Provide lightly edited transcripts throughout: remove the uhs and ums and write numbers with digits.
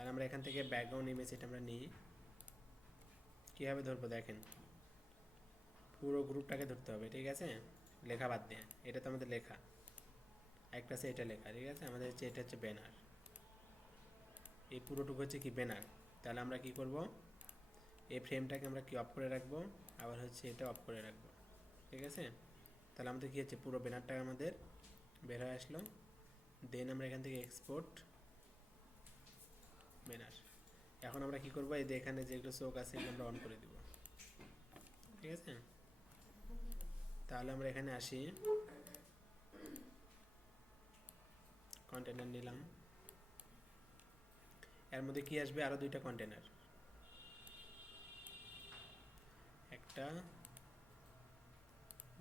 তাহলে আমরা এখান থেকে ব্যাকগ্রাউন্ড ইমেজ এটা আমরা নিই, কীভাবে ধরবো দেখেন, পুরো গ্রুপটাকে ধরতে হবে, ঠিক আছে, লেখা বাদ দিয়ে। এটা তো আমাদের লেখা, একটা আছে এটা লেখা, ঠিক আছে, আমাদের হচ্ছে এটা হচ্ছে ব্যানার, এই পুরোটুকু হচ্ছে কি ব্যানার। তাহলে আমরা কি করব, এই ফ্রেমটাকে আমরা কি অফ করে রাখবো, আবার হচ্ছে এটা অফ করে রাখবো, ঠিক আছে। তাহলে আমাদের কী হচ্ছে, পুরো ব্যানারটা আমাদের বের হয়ে আসলো। দেন আমরা এখান থেকে এক্সপোর্ট ব্যানার। এখন আমরা কি করবো, এই যে এখানে যেগুলো চোখ আছে এগুলো আমরা অন করে দিব, ঠিক আছে। তাহলে আমরা এখানে আসি, কন্টেনার নিলাম, এর মধ্যে কি আসবে, আরও দুইটা কন্টেনার, একটা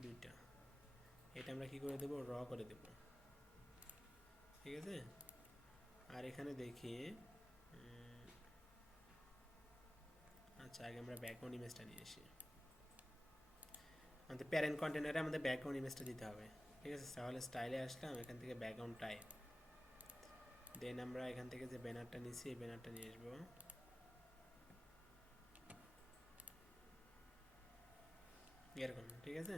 দুইটা, এটা আমরা কি করে দেবো, র করে দেব, ঠিক আছে। আর এখানে দেখি, আচ্ছা আগে আমরা ব্যাকগ্রাউন্ড ইমেজটা নিয়ে আসি, আমাদের প্যারেন্ট কন্টেনারে আমাদের ব্যাকগ্রাউন্ড ইমেজটা দিতে হবে, ঠিক আছে। তাহলে স্টাইলে আসলাম, এখান থেকে ব্যাকগ্রাউন্ড টাইপ, দেন আমরা এখান থেকে যে ব্যানারটা নিয়েছি এই ব্যানারটা নিয়ে আসবো, এরকম, ঠিক আছে।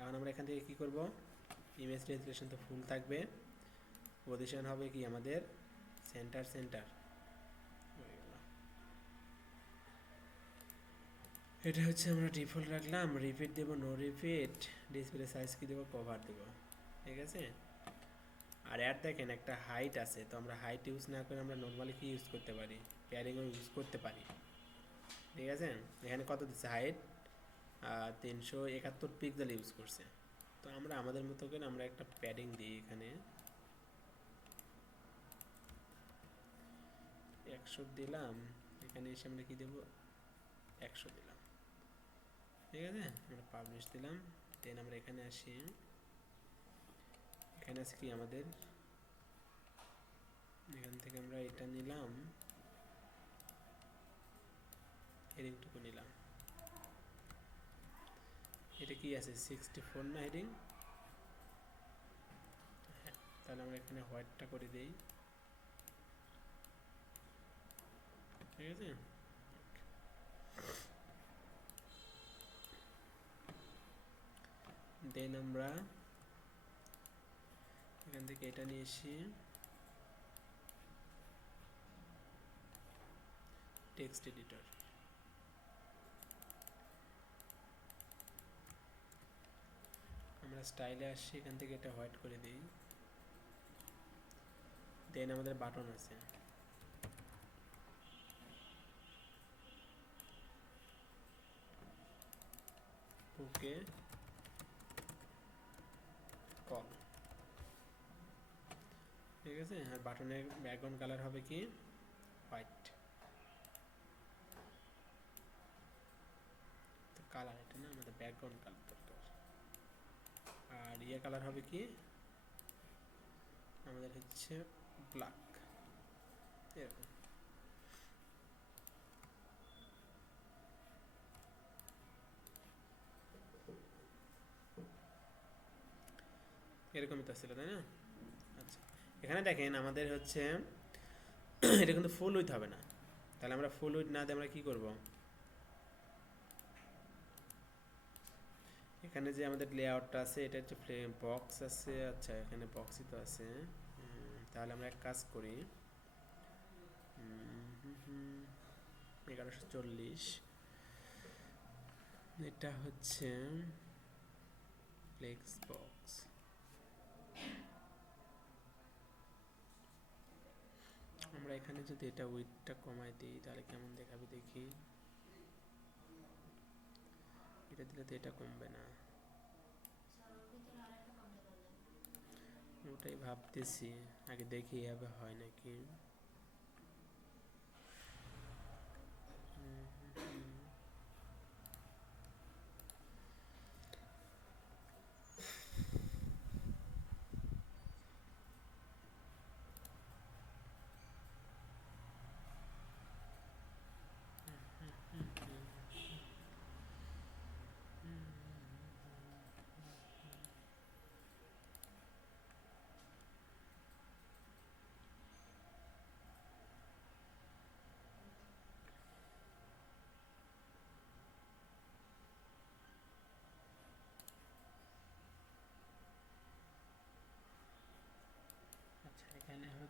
এখন আমরা এখান থেকে কি করব, ইমেজ রেজুলেশন তো ফুল থাকবে, পজিশন হবে কি আমাদের সেন্টার সেন্টার, এটা হচ্ছে আমরা ডিফল্ট রাখলাম, রিপিট দেব নো রিপিট, ডিসপ্লে সাইজ কি দেবো, কভার দেব, ঠিক আছে। আর এর দেখেন একটা হাইট আছে, তো আমরা হাইট ইউজ না করে আমরা নর্মালি কি ইউজ করতে পারি, প্যারিংও ইউজ করতে পারি, ঠিক আছে। এখানে কত দিচ্ছে হাইট, 371 পিক্সেল ইউজ করছে, তো আমরা আমাদের মতো করে আমরা একটা প্যাডিং দিই এখানে, 100 দিলাম, এখানে এসে আমরা কি দেবো, 100 দিলাম, ঠিক আছে। আমরা পাবলিশ দিলাম, দেন আমরা এখানে আসি, এখানে আছে কি আমাদের, এখান থেকে আমরা এটা নিলাম, হেডিংটুকু নিলাম, এটা কি আছে 64 না হেডিং, হ্যাঁ, তাহলে আমরা এখানে হোয়াইটটা করে দিই, ঠিক আছে। দেন আমরা এখান থেকে এটা নিয়ে এসি, টেক্সট এডিটর, আমরা স্টাইলে আসি, এখান থেকে এটা হোয়াইট করে দিই, দেন আমাদের বাটন আছে, ওকে কল, ঠিক আছে। আর বাটনের ব্যাকগ্রাউন্ড কালার হবে কি হোয়াইট, তো কালার এটা না, আমাদের ব্যাকগ্রাউন্ড কালার দরকার। আর ইয়ে কালার হবে কি আমাদের হচ্ছে ব্ল্যাক, এরকম, এরকমই তো ছিল তাই না। আচ্ছা এখানে দেখেন আমাদের হচ্ছে এটা কিন্তু ফুল উইথ হবে না, তাহলে আমরা ফুল উইথ না দিয়ে আমরা কি করব, এখানে যে আমাদের লেআউটটা আছে এটা হচ্ছে ফ্রেম বক্স আছে, আচ্ছা এখানে বক্সই তো আছে, তাহলে আমরা এক কাজ করি, 1140, এটা হচ্ছে ফ্লেক্স বক্স, আমরা এখানে যদি এটা উইথটা কমাই দিই তাহলে কেমন দেখাবে দেখি, এটা দিলে তো এটা কমবে না, ওটাই ভাবতেছি, আগে দেখি এভাবে হয় নাকি।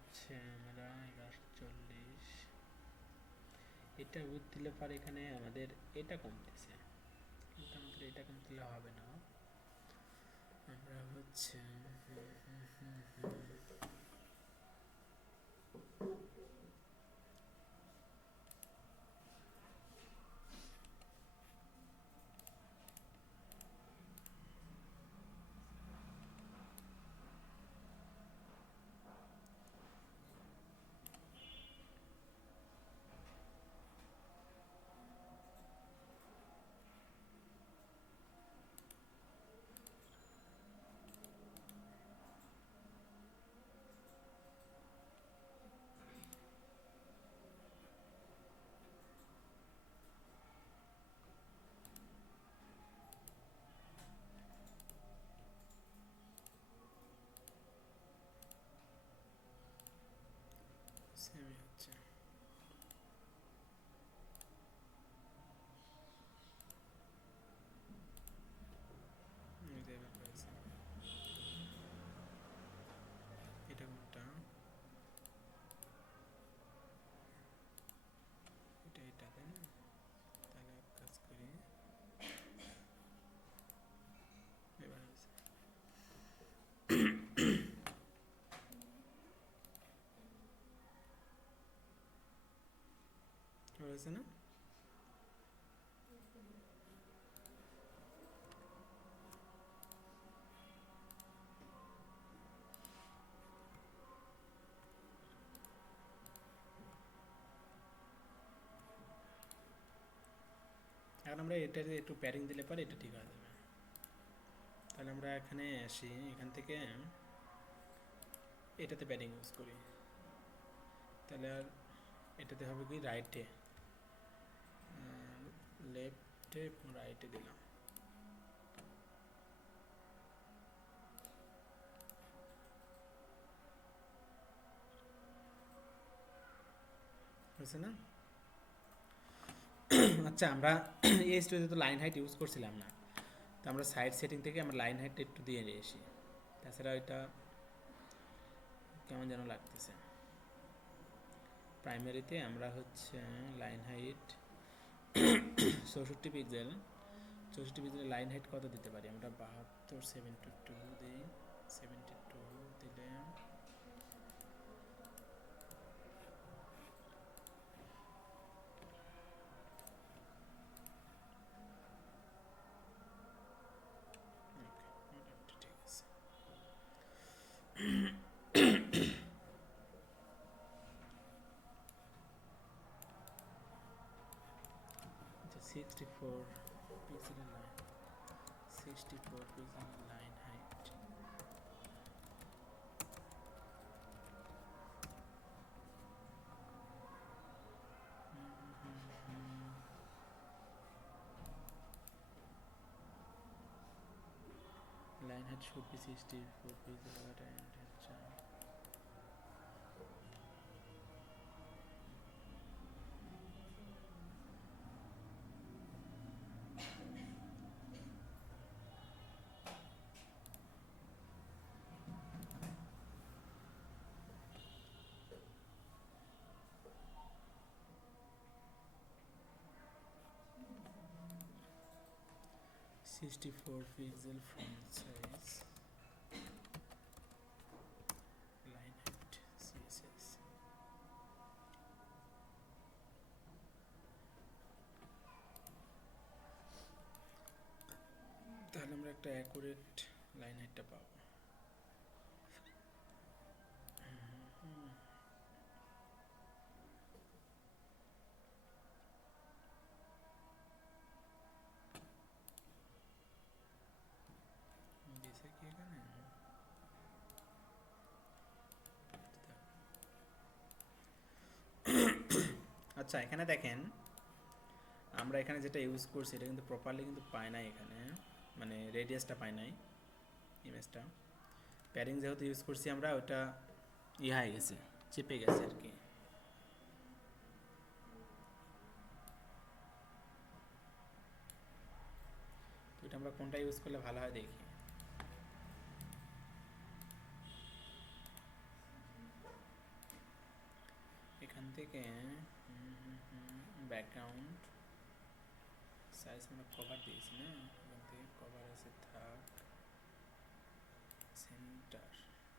হচ্ছে আমরা 1140, এটা উইথ দিলে পরে এখানে আমাদের এটা কমতেছে, কিন্তু আমাদের এটা কম দিলে হবে না। আমরা হচ্ছে সেমি হচ্ছে এটা কোনটা, এটা তাই না? তাহলে এক কাজ করি, এবার হয়েছে না? এখন আমরা এটাতে একটু প্যারিং দিলে পরে এটা ঠিক হয়ে যাবে। তাহলে আমরা এখানে আসি, এখান থেকে এটাতে প্যারিং ইউজ করি, তাহলে আর এটাতে হবে কি রাইটে, লেফটে রাইটে দিলাম, হয়েছে না? আচ্ছা, আমরা এই স্টোরিতে তো লাইন হাইট ইউজ করছিলাম না, তো আমরা সাইড সেটিং থেকে আমরা লাইন হাইটটা একটু দিয়ে নিয়ে আসি, তাছাড়া এটা কেমন যেন লাগতেছে। প্রাইমারিতে আমরা হচ্ছে লাইন হাইট 64 পিক্সেল, 64 পিক্সেলের লাইন হাইট কত দিতে পারি আমরা? 72, 72 দিই, 72 দিলে মোটামুটি ঠিক আছে। 64 পিক্সেলের লাইন, 64 পিক্সেলের line height, line height should be 64 pixel and হচ্ছে $64 pixel font size, line height CSS, তাহলে আমরা একটা অ্যাকুরেট লাইন হাইটটা পাবো। দিছে কি এখানে? আচ্ছা, এখানে দেখেন আমরা এখানে যেটা ইউজ করছি এটা কিন্তু প্রপারলি কিন্তু পায় নাই এখানে, মানে রেডিয়াসটা পায় নাই ইমেজটা। প্যারিং যেহেতু ইউজ করছি আমরা, ওটা হয়ে গেছে, চেপে গেছে আর কি। এটা আমরা কোনটা ইউজ করলে ভালো হয় দেখি। এখান থেকে ব্যাকগ্রাউন্ড সাইজ আমরা কভার দিয়েছি না, এখান থেকে কভার আছে থাক সেন্টার।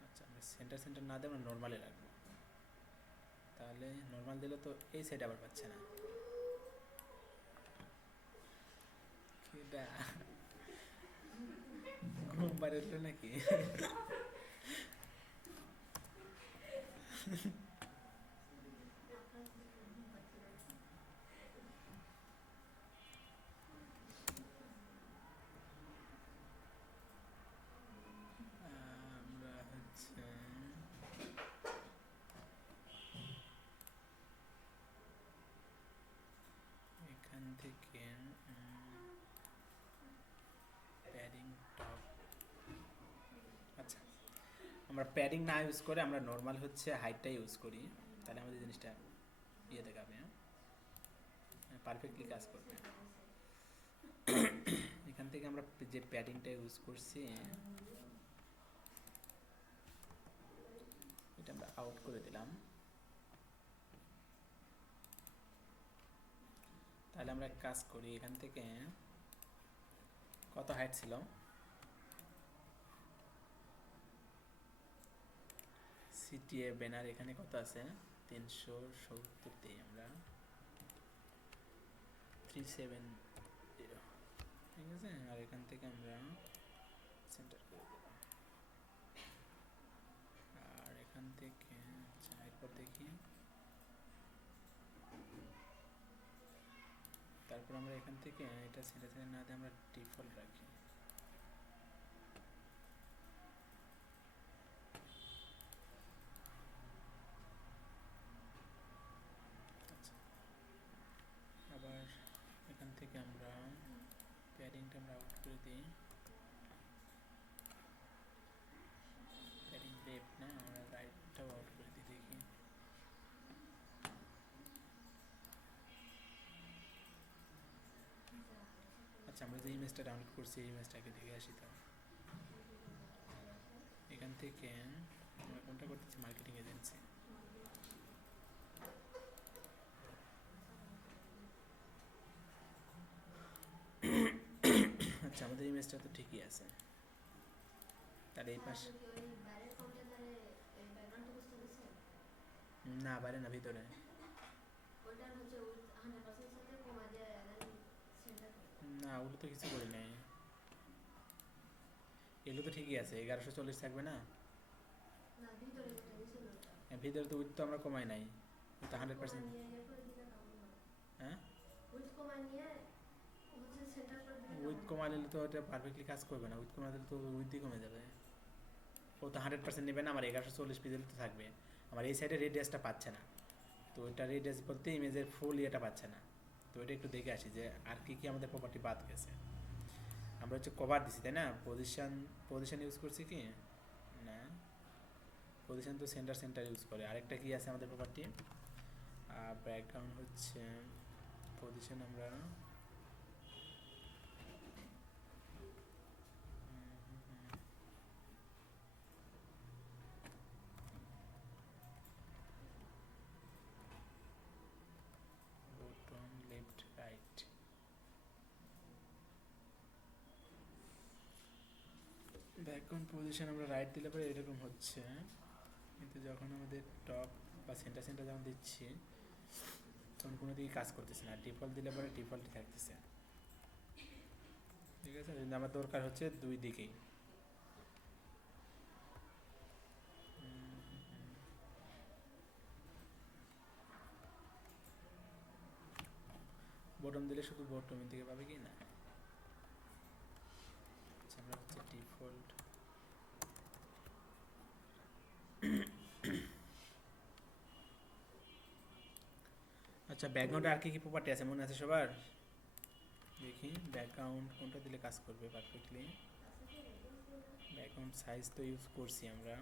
আচ্ছা আমরা সেন্টার না দিয়ে আমরা নর্মালে রাখবো, তাহলে নর্মাল দিলে তো এই সাইড আবার পাচ্ছে না। ঘুম পারে নাকি? আমরা হচ্ছে এখান থেকে প্যাডিং টপ, আচ্ছা আমরা প্যাডিং না ইউজ করে আমরা নর্মাল হচ্ছে হাইটটা ইউজ করি, তাহলে আমাদের জিনিসটা ইয়ে দেখাবে, পারফেক্টলি কাজ করবে। এখান থেকে আমরা যে প্যাডিংটা ইউজ করছি এটা আমরা আউট করে দিলাম। তাহলে আমরা এক কাজ করি, এখান থেকে কত হাইট ছিল, সিটিএ ব্যানার এখানে কত আছে 370 দিই আমরা 370, ঠিক আছে। আর এখান থেকে আমরা সেন্টার করে দিলাম, আর এখান থেকে আচ্ছা এরপর দেখি, তারপর আমরা এখান থেকে এটা সেন্টার না দিয়ে আমরা ডিফল্ট রাখি। আচ্ছা আবার এখান থেকে আমরা প্যাডিংটা আমরা আউট করে দিই, প্যাডিং লেফট না, আমরা রাইটটাও আউট করে দিই। দেখি আচ্ছা আমরা যে ইমেজটা ডাউনলোড করছি এই ইমেজটাকে দেখে আসি। তো এখান থেকে আমরা কোনটা করতেছি, মার্কেটিং এজেন্সি। আচ্ছা আমাদের ইমেজটা তো ঠিকই আছে, তাহলে এই পাশে না বাইরে না ভিতরে, না ওগুলো তো কিছু করি নাই, এগুলো তো ঠিকই আছে 1140 থাকবে না, ভিতরে তো উইথ তো আমরা কমাই নাই, তো 100%। হ্যাঁ উইথ কমা নিলে তো এটা পারফেক্টলি কাজ করবে না, উইথ কমা দিলে তো উইথই কমে যাবে, ও তো 100% নেবে না, আমার 1140 পিক্সেল তো থাকবে, আমার এই সাইডে রেডিয়াসটা পাচ্ছে না, তো এটা রেডিয়াস বলতে ইমেজের ফুল ইয়েটা পাচ্ছে না। তো এটা একটু দেখে আসি যে আর কি কি আমাদের প্রপার্টি বাদ গেছে। আমরা হচ্ছে কভার দিছি তাই না, পজিশন ইউজ করছি কি না, পজিশন তো সেন্টার ইউজ করে। আরেকটা কি আছে আমাদের প্রপার্টি, ব্যাকগ্রাউন্ড হচ্ছে পজিশন আমরা bottom left right, background position আমরা রাইট দিলে পরে এরকম হচ্ছে, কিন্তু যখন আমাদের টপ বা সেন্টার যখন দিচ্ছি তখন কোনো দিকে কাজ করতেছে না, ডিফল্ট দিলে পরে ডিফল্টই থাকতেছে, ঠিক আছে। কিন্তু আমার দরকার হচ্ছে দুই দিকেই, বটম দিলে শুধু বটমের দিকে পাবে কি না। আচ্ছা আমরা হচ্ছে ডিফল্ট আচ্ছা ব্যাকগ্রাউন্ডে আর কি কি প্রপার্টি আছে মনে আছে সবার, দেখি ব্যাকগ্রাউন্ড কোনটা দিলে কাজ করবে পারফেক্টলি। ব্যাকগ্রাউন্ড সাইজ তো ইউজ করছি আমরা,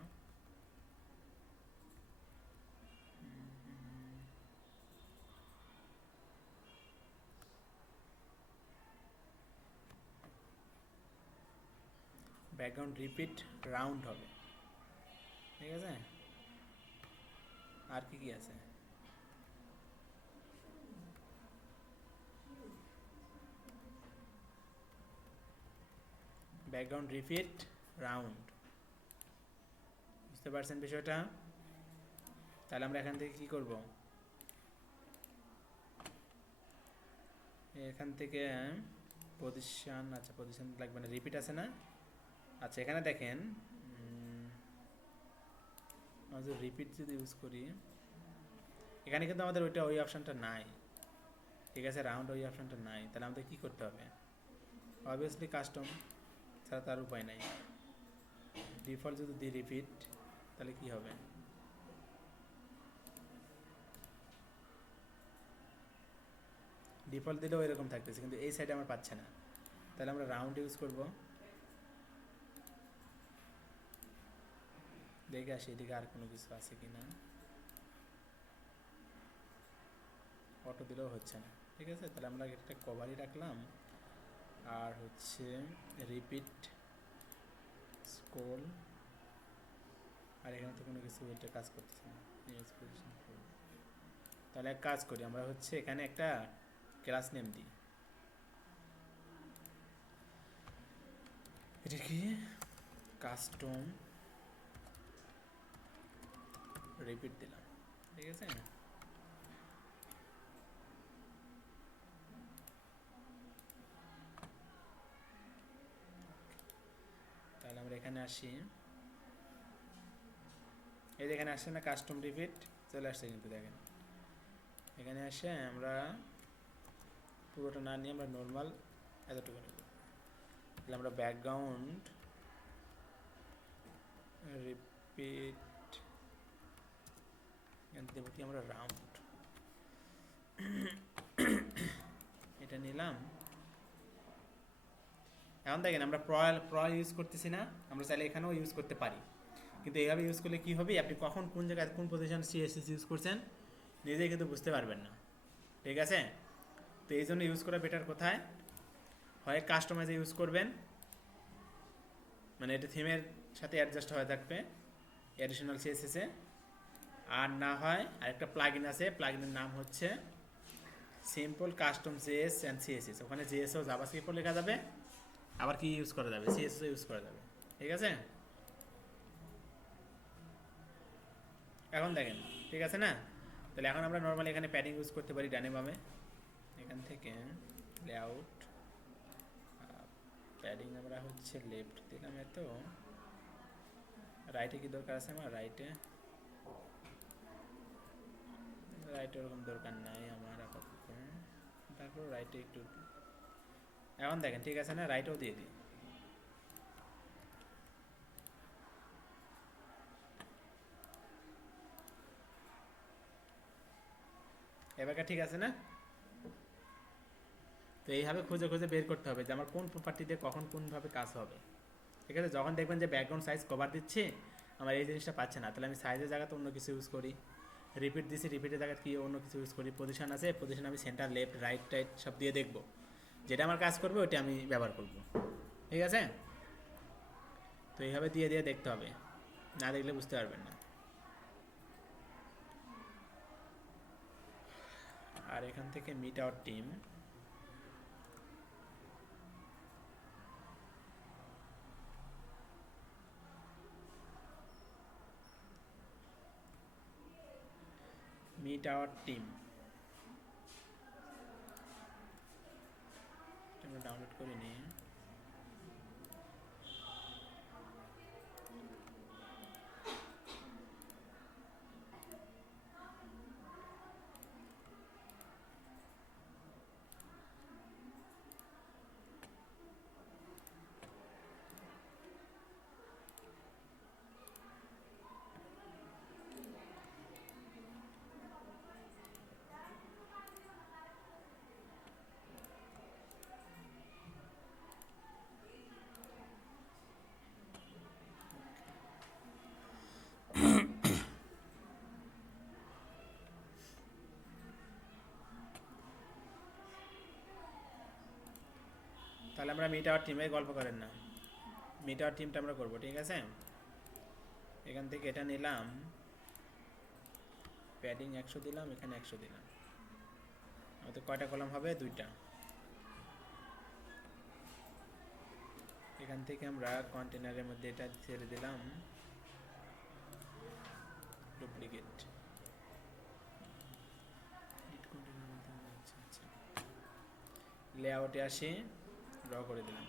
ব্যাকগ্রাউন্ড রিপিট রাউন্ড হবে, ঠিক আছে। আর কি কি আছে, ব্যাকগ্রাউন্ড রিপিট রাউন্ড, বুঝতে পারছেন বিষয়টা? তাহলে আমরা এখান থেকে কি করব, এখান থেকে পজিশন, আচ্ছা পজিশন লাগবে না, রিপিট আছে না? আচ্ছা এখানে দেখেন আমাদের রিপিট যদি ইউজ করি, এখানে কিন্তু আমাদের ওই অপশানটা নাই, ঠিক আছে, রাউন্ড ওই অপশানটা নাই। তাহলে আমাদের কী করতে হবে, অবভিয়াসলি কাস্টম ছাড়া তার উপায় নাই। ডিফল্ট যদি দিই রিপিট, তাহলে কি হবে, ডিফল্ট দিলেও এরকম থাকতেছে, কিন্তু এই সাইডে আমার পাচ্ছে না। তাহলে আমরা রাউন্ড ইউজ করব, দেখে আসি এদিকে আর কোনো কিছু আছে কি না। অটো দিলেও হচ্ছে না, ঠিক আছে। তাহলে আমরা একটা কভারই রাখলাম, আর হচ্ছে রিপিট স্ক্রোল, আর এখানে তো কোনো কিছু এটা কাজ করতেছে না। তাহলে এক কাজ করি, আমরা হচ্ছে এখানে একটা ক্লাস নেম দিই, এটা কি কাস্টম রিপিট দিলাম, ঠিক আছে। তাহলে আমরা এখানে আসি, এই যে এখানে আসছে না কাস্টম রিপিট, চলে আসছে কিন্তু দেখেন এখানে আসে আমরা পুরোটা না নিয়ে আমরা নর্মাল এতটুকু নেব। তাহলে আমরা ব্যাকগ্রাউন্ড রিপিট এখান দেবো কি আমরা রাউন্ড, এটা নিলাম। এখন দেখেন আমরা প্রয় ইউজ করতেছি না, আমরা চাইলে এখানেও ইউজ করতে পারি, কিন্তু এইভাবে ইউজ করলে কী হবে, আপনি কখন কোন জায়গায় কোন পজিশন সিএসএস ইউজ করছেন নিজেই কিন্তু বুঝতে পারবেন না, ঠিক আছে। তো এই জন্য ইউজ করা বেটার কোথায়, হয় কাস্টমাইজে ইউজ করবেন, মানে এটা থিমের সাথে অ্যাডজাস্ট হয়ে থাকবে অ্যাডিশনাল সিএসএসে, আর না হয় আরেকটা প্লাগইন আছে, প্লাগইনের নাম হচ্ছে simple custom JS and CSS, ওখানে জেএসও জাভাস্ক্রিপ্টও লেখা যাবে, আবার কি ইউজ করা যাবে, সিএসএসও ইউজ করা যাবে, ঠিক আছে। এখন দেখেন ঠিক আছে না। তাহলে এখন আমরা নর্মালি এখানে প্যাডিং ইউজ করতে পারি ডানে বামে, এখান থেকে লেআউট প্যাডিং আমরা হচ্ছে লেফট দিলাম, এত রাইটে কি দরকার আছে আমার, রাইটে ওরকম দরকার নাই আমার আপাতত, তারপর রাইটে একটু, এখন দেখেন ঠিক আছে না, রাইটেও দিয়ে দিই। এবার ঠিক আছে না। তো এইভাবে খুঁজে খুঁজে বের করতে হবে যে আমার কোন প্রপার্টি দিয়ে কখন কোনভাবে কাজ হবে, ঠিক আছে। যখন দেখবেন যে ব্যাকগ্রাউন্ড সাইজ কভার দিচ্ছে আমার এই জিনিসটা পাচ্ছে না, তাহলে আমি সাইজের জায়গাতে অন্য কিছু ইউজ করি, রিপিট দিছি রিপিটের জায়গায় কি অন্য কিছু ইউজ করি, পজিশন আছে পজিশন আমি সেন্টার লেফট রাইট টাইট সব দিয়ে দেখব, যেটা আমার কাজ করবে ওইটা আমি ব্যবহার করব, ঠিক আছে। তো এইভাবে দিয়ে দিয়ে দেখতে হবে, না দেখলে বুঝতে পারবেন না। আর এখান থেকে meet our team, meet our team আমরা ডাউনলোড করে নিই। তাহলে আমরা মিট আওয়ার টিমে গল্প করেন না, মিট আওয়ার টিমটা আমরা করবো, ঠিক আছে। এখান থেকে এটা নিলাম, প্যাডিং 100 দিলাম, এখানে 100 দিলাম, আমাদের কয়টা কলাম হবে, দুইটা। এখান থেকে আমরা কন্টেনারের মধ্যে এটা ছেড়ে দিলাম ডুপ্লিকেট লেআউটে আসি ড্র করে দিলাম।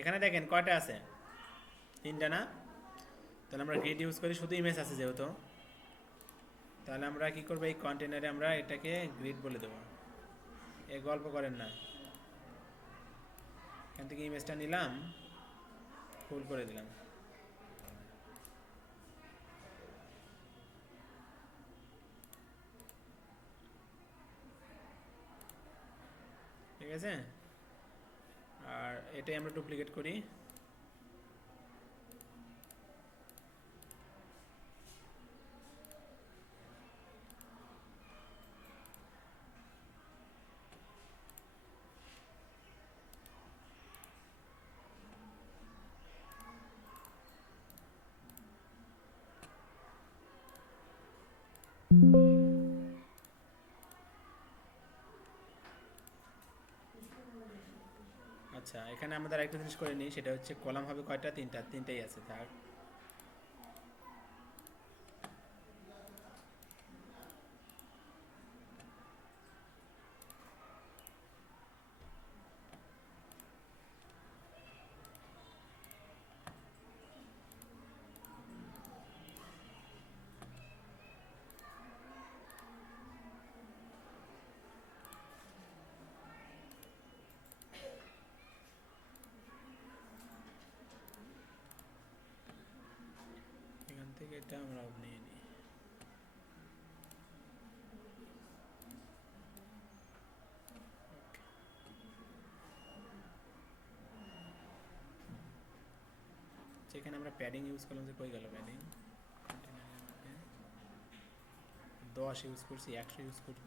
এখানে দেখেন কয়টা আছে, 3টা না? তাহলে আমরা গ্রিড ইউজ করি, শুধু ইমেজ আছে যেহেতু, তাহলে আমরা কি করবো, এই কন্টেনারে আমরা এটাকে গ্রিড বলে দেবো। এ গল্প করেন না, এখান থেকে ইমেজটা নিলাম, ফুল করে দিলাম। ঠিক আছে, আর এটাই আমরা ডুপ্লিকেট করি। আচ্ছা, এখানে আমাদের একটা জিনিস করে নিই, সেটা হচ্ছে কলাম হবে কয়টা, 3টা, 3টাই আছে, থাক। এখান থেকে এটা আমরা নিয়ে নিই। যেখানে আমরা প্যাডিং ইউজ করলাম, যে কই গেল প্যাডিং, 10 ইউজ করছি, 100 ইউজ করছি,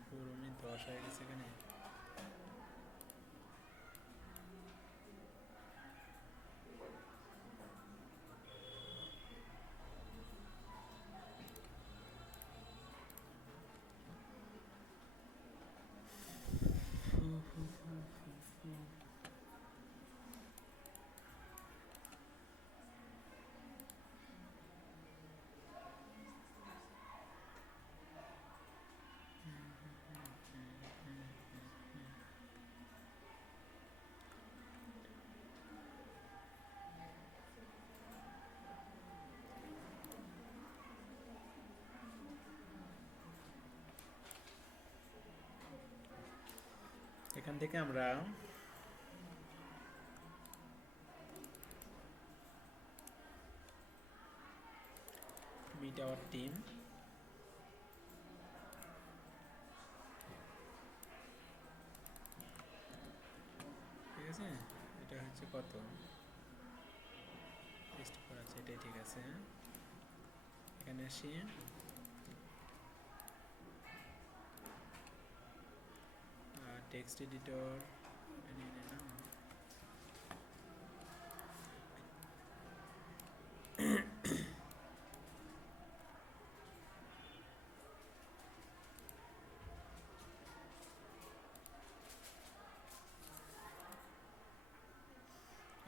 10 হয়ে গেছে এখানে। এখান থেকে আমরা meet our team, ঠিক আছে, এটা হচ্ছে কত, টেস্ট করা আছে, এটাই ঠিক আছে। এখানে আসি, টেক্সট এডিটর নিয়ে নিলাম।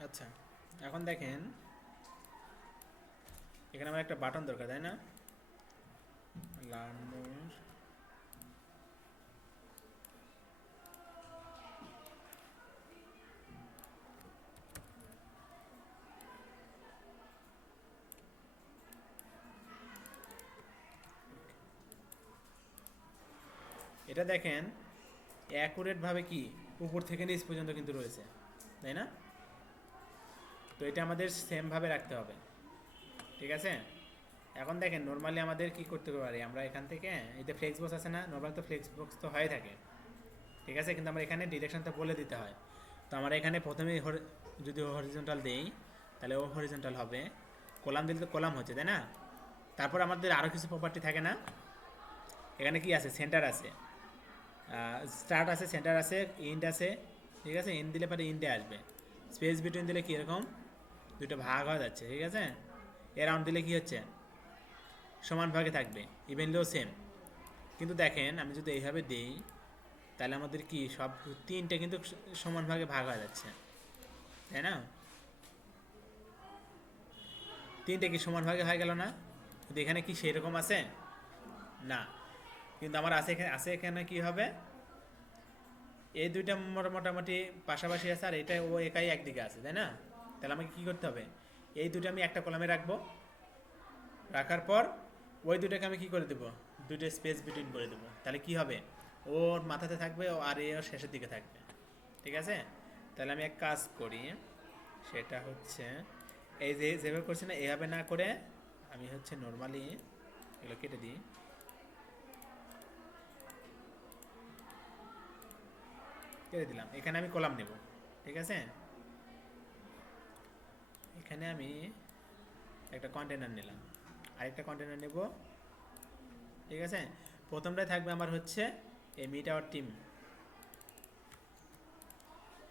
আচ্ছা, এখন দেখেন এখানে আমার একটা বাটন দরকার, তাই না? লার্ন মোর, এটা দেখেন অ্যাকুরেট ভাবে কি উপর থেকে নিচ পর্যন্ত কিন্তু রয়েছে, তাই না? তো এটা আমাদের সেম ভাবে রাখতে হবে, ঠিক আছে? এখন দেখেন নর্মালি আমাদের কি করতে পারি, আমরা এখান থেকে এতে ফ্লেক্স বক্স আছে না, নর্মাল তো ফ্লেক্স বক্স তো হয়ে থাকে, ঠিক আছে, কিন্তু আমরা এখানে ডিরেকশনটা বলে দিতে হয়। তো আমরা এখানে প্রথমে যদি হরিজন্টাল দেই তাহলে ও হরিজন্টাল হবে, কলাম দিলে তো কলাম হচ্ছে, তাই না? তারপর আমাদের আরও কিছু প্রপার্টি থাকে না, এখানে কি আছে, সেন্টার আছে, স্টার্ট আছে, সেন্টার আছে, ইন্ড আছে, ঠিক আছে, ইন্ড দিলে পরে ইন্ডে আসবে, স্পেস বিটুইন দিলে কি এরকম দুটো ভাগ হয়ে যাচ্ছে, ঠিক আছে, অ্যারাউন্ড দিলে কি হচ্ছে সমান ভাগে থাকবে, ইভেনলিও সেম। কিন্তু দেখেন আমি যদি এইভাবে দিই তাহলে আমাদের কি সব তিনটে কিন্তু সমান ভাগে ভাগ হয়ে যাচ্ছে, তাই না? তিনটে কি সমান ভাগে হয়ে গেল না? কিন্তু এখানে কি সেই রকম আছে? না। কিন্তু আমার এখানে কি হবে, এই দুইটা মোটামুটি পাশাপাশি আছে, আর এটা ও একাই একদিকে আছে, তাই না? তাহলে আমাকে কি করতে হবে, এই দুটো আমি একটা কলামে রাখবো, রাখার পর ওই দুটাকে আমি কি করে দেবো, দুটো স্পেস বিটুইন করে দেবো। তাহলে কি হবে, ওর মাথাতে থাকবে আর এ ওর শেষের দিকে থাকবে, ঠিক আছে? তাহলে আমি এক কাজ করি, সেটা হচ্ছে এই যে যেভাবে করছি না, এভাবে না করে আমি হচ্ছে নর্মালি এগুলো কেটে দিই। কেটে দিলাম, এখানে আমি কলাম নেব, ঠিক আছে? এখানে আমি একটা কন্টেনার নিলাম, আরেকটা কন্টেনার নেব, ঠিক আছে? প্রথমটাই থাকবে আমার হচ্ছে এই মিট আওয়ার টিম,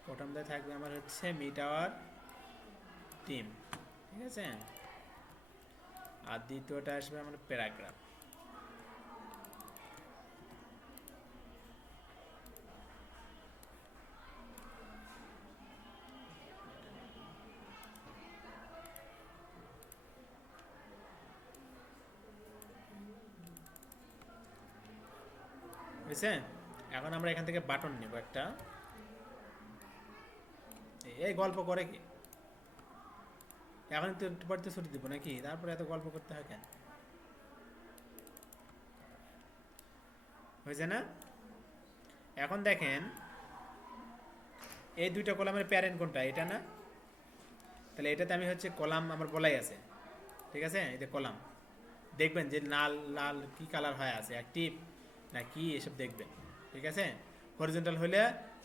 প্রথমটাই থাকবে আমার হচ্ছে মিট আওয়ার টিম, ঠিক আছে? আর দ্বিতীয়টা আসবে আমার প্যারাগ্রাফ। বুঝছে? এখন আমরা এখান থেকে বাটন নেব একটা, এই গল্প করে কি, এখন তো একটু পরে তো ছুটি দিব নাকি, তারপরে এত গল্প করতে হয় কেন? হয়েছে না? এখন দেখেন এই দুইটা কলামের প্যারেন্ট কোনটা, এটা না? তাহলে এটাতে আমি হচ্ছে কলাম আমার বলাই আছে, ঠিক আছে? এই যে কলাম, দেখবেন যে লাল লাল কি কালার হয়ে আছে, অ্যাক্টিভ না কি এসব দেখবেন, ঠিক আছে? হরিজন্টাল হলে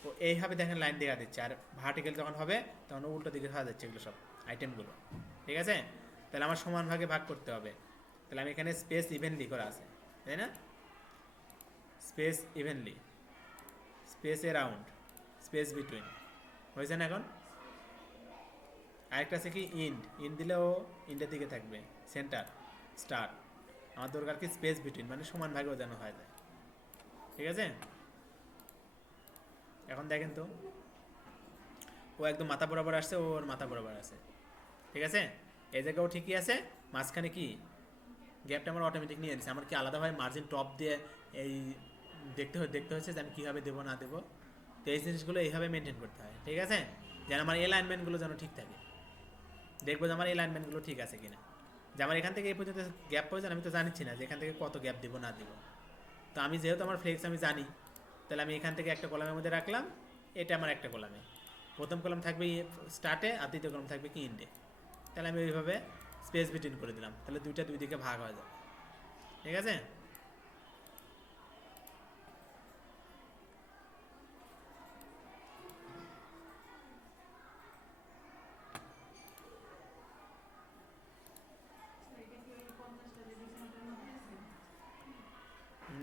ও এইভাবে দেখেন লাইন দেখা দিচ্ছে, আর ভার্টিক্যাল যখন হবে তখন উল্টো দিকে হয়ে যাচ্ছে এগুলো সব আইটেমগুলো, ঠিক আছে? তাহলে আমার সমান ভাগে ভাগ করতে হবে। তাহলে আমি এখানে স্পেস ইভেনলি করা আছে, তাই না? Space evenly, space around, space between, হয়েছে না? এখন আরেকটা আছে কি ইন্ড, ইন্ড দিলেও ইন্ডের দিকে থাকবে, সেন্টার স্টার। আমার দরকার কি স্পেস বিটুইন, মানে সমান ভাগেও যেন হয়ে যায়, ঠিক আছে? এখন দেখেন তো, ও একদম মাথা বরাবর আসছে, ওর মাথা বরাবর আছে, ঠিক আছে? এই জায়গাও ঠিকই আছে, মাঝখানে কি গ্যাপটা আমার অটোমেটিক নিয়ে নিচ্ছে। আমার কি আলাদাভাবে মার্জিন টপ দিয়ে এই দেখতে হচ্ছে যে আমি কীভাবে দেবো না দেবো। তো এই জিনিসগুলো এইভাবে মেনটেন করতে হয়, ঠিক আছে? যেন আমার এলাইনমেন্টগুলো যেন ঠিক থাকে, দেখবো যে আমার এলাইনমেন্টগুলো ঠিক আছে কিনা। যে আমার এখান থেকে এই পর্যন্ত গ্যাপ প্রয়োজন, আমি তো জানিচ্ছি না যে এখান থেকে কত গ্যাপ দিব না দিব। তো আমি যেহেতু আমার ফ্লেক্স আমি জানি, তাহলে আমি এখান থেকে একটা কলামের মধ্যে রাখলাম, এটা আমার একটা কলামে, প্রথম কলাম থাকবে স্টার্টে আর দ্বিতীয় কলাম থাকবে কি ইন্ডে। তাহলে আমি ওইভাবে স্পেস বিটুইন করে দিলাম, তাহলে দুইটা দুই দিকে ভাগ হয়ে যাবে, ঠিক আছে?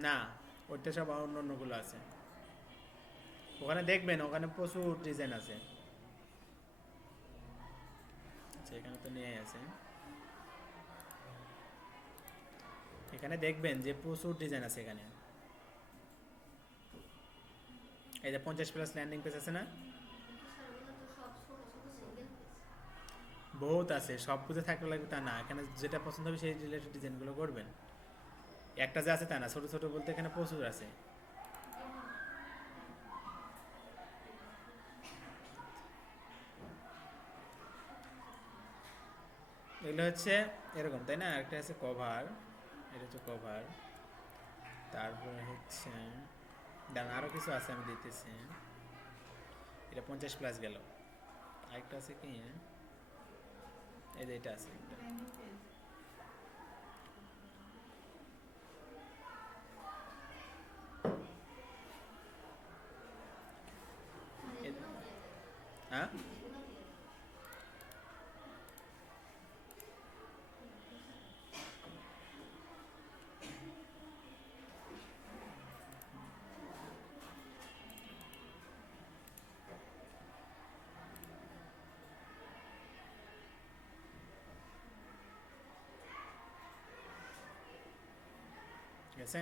না, ওইটা সব অন্য অন্যগুলো আছে, ওখানে দেখবেন ওখানে প্রচুর ডিজাইন আছে। আচ্ছা, এখানে তো নিয়ে আছে, এখানে দেখবেন যে প্রচুর ডিজাইন আছে এখানে। এই যে 50+ ল্যান্ডিং পেজ আছে না, বহুত আছে, সব কিছু থাকলে লাগবে তা না, এখানে যেটা পছন্দ হবে সেই রিলেটেড ডিজাইনগুলো করবেন। একটা যে আছে তা না, ছোট ছোট বলতে এখানে প্রচুর আছে। এগুলো হচ্ছে এরকম, তাই না? একটা আছে কভার, এটা হচ্ছে কভার, তারপরে হচ্ছে দাঁড়ান আরও কিছু আছে আমি দিতেছি। এটা 50+ গেল, আরেকটা আছে কি, এই যে এটা আছে একটা। হ্যাঁ, ঠিক আছে।